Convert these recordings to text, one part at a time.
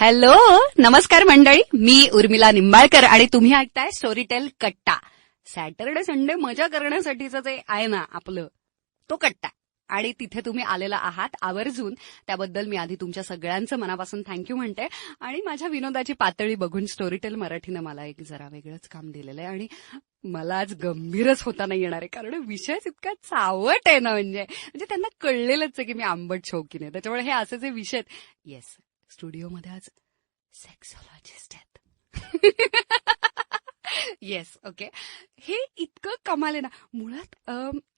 Hello नमस्कार मंडळी. मी उर्मिला निंबाळकर आणि तुम्ही ऐकताय स्टोरीटेल कट्टा. सॅटरडे संडे मजा करण्यासाठीचं जे आहे ना आपलं तो कट्टा. आणि तिथे तुम्ही आलेला आहात आवर्जून. त्याबद्दल मी आधी तुमच्या सगळ्यांचं मनापासून थँक्यू म्हणते. आणि माझ्या विनोदाची पातळी बघून स्टोरीटेल मराठीनं मला एक जरा वेगळंच काम दिलेलं आहे. आणि मला आज गंभीरच होता नाही येणार आहे. कारण विषयच इतका चावट आहे ना म्हणजे. म्हणजे त्यांना कळलेलंच आहे की मी आंबट शौकीन आहे. त्याच्यामुळे हे असे जे विषय येस स्टुडिओमध्ये आज सेक्सॉलॉजिस्ट आहेत. येस ओके हे इतकं कमाल आहे ना. मुळात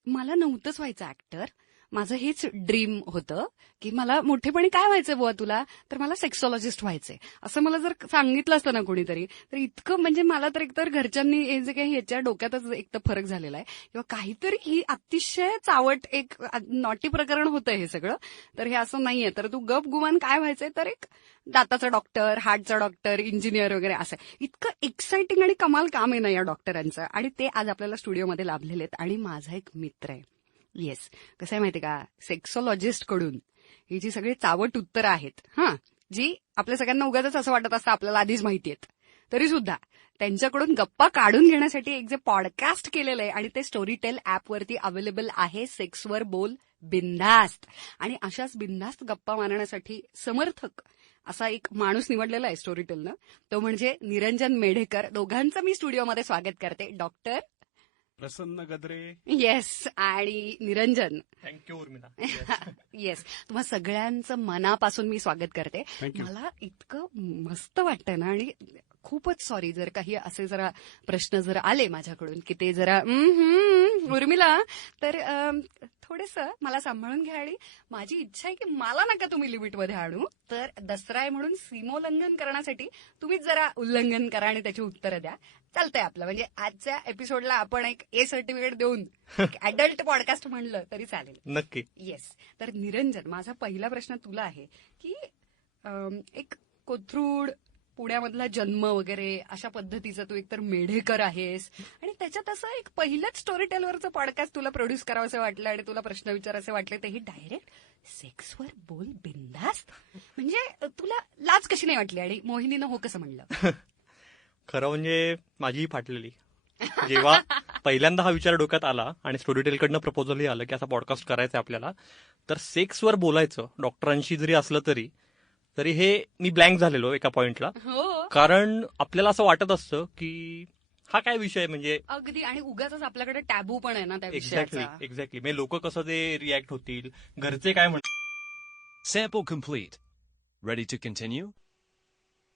मला नव्हतंच व्हायचं ऍक्टर माझं हेच ड्रीम होतं की मला मोठेपणी काय व्हायचं बुवा तुला? तर मला सेक्सॉलॉजिस्ट व्हायचंय. असं मला जर सांगितलं असतं ना कोणीतरी तर इतकं म्हणजे मला तर एकतर घरच्यांनी हे जे काही याच्या डोक्यातच एक तर फरक झालेला आहे. किंवा काहीतरी ही अतिशय चावट एक नॉटी प्रकरण होतं हे सगळं. तर हे असं नाहीये. तर तू गप गुमान काय व्हायचंय? तर एक दाताचा डॉक्टर हार्टचा डॉक्टर इंजिनियर वगैरे असं. इतकं एक्साइटिंग आणि कमाल काम आहे ना या डॉक्टरांचं आणि ते आज आपल्याला स्टुडिओमध्ये लाभलेले आहेत. आणि माझा एक मित्र आहे. येस कसं आहे माहिती का? सेक्सॉलॉजिस्टकडून ही जी सगळी चावट उत्तरं आहेत हा जी आपल्या सगळ्यांना उगाच असं वाटत असतं आपल्याला आधीच माहिती आहेत. तरी सुद्धा त्यांच्याकडून गप्पा काढून घेण्यासाठी एक जे पॉडकास्ट केलेलं आहे आणि ते स्टोरी टेल ऍपवरती अवेलेबल आहे सेक्सवर बोल बिंदास्त आणि अशाच बिंदास्त गप्पा मारण्यासाठी समर्थक असा एक माणूस निवडलेला आहे स्टोरी टेलनं तो म्हणजे निरंजन मेढेकर. दोघांचं मी स्टुडिओमध्ये स्वागत करते. डॉक्टर प्रसन्न गद्रे. येस आणि निरंजन. थँक्यू उर्मिला येस तुम्हा सगळ्यांचं मनापासून मी स्वागत करते. मला इतकं मस्त वाटतंय ना आणि खूपच सॉरी जर काही असे जरा प्रश्न जर आले माझ्याकडून की ते जरा "हम्म, हम्म, उर्मिला तर थोडेस मला सांभाळून घ्या आणि माझी इच्छा आहे की मला नका तुम्ही लिमिटमध्ये आणू. तर दसरा आहे म्हणून सीमोल्लंघन करण्यासाठी तुम्हीच जरा उल्लंघन करा आणि त्याची उत्तरं द्या. चालतंय आपलं. म्हणजे आजच्या एपिसोडला आपण एक ए सर्टिफिकेट देऊन अडल्ट पॉडकास्ट म्हणलं तरी चालेल. नक्की. येस तर निरंजन माझा पहिला प्रश्न तुला आहे की एक कोथरूड पुण्यामधला जन्म वगैरे अशा पद्धतीचं तू एकतर मेढेकर आहेस त्याच्यात असं एक पहिलंच स्टोरी टेलवरचं पॉडकास्ट तुला प्रोड्यूस करावंसं वाटलं आणि तुला प्रश्न विचारायचे वाटले तेही डायरेक्ट सेक्सवर बोल बिंदास्त म्हणजे तुला लाज कशी नाही वाटली आणि मोहिनीनं हो कसं म्हणलं? खरं म्हणजे माझीही फाटलेली. जेव्हा पहिल्यांदा हा विचार डोक्यात आला आणि स्टोरीटेलकडनं प्रपोजलही आलं की असा पॉडकास्ट करायचा आहे आपल्याला तर सेक्सवर बोलायचं डॉक्टरांशी जरी असलं तरी तरी हे मी ब्लँक झालेलो एका पॉइंटला हो. कारण आपल्याला असं वाटत असतं की हा काय विषय म्हणजे अगदी आणि उगाच आपल्याकडे टॅबू पण आहे ना त्या एक्झॅक्टली विषयाचा एक्झॅक्टली म्हणजे लोक कसं ते रिॲक्ट होतील घरचे काय म्हणतील Sample complete. Ready to continue?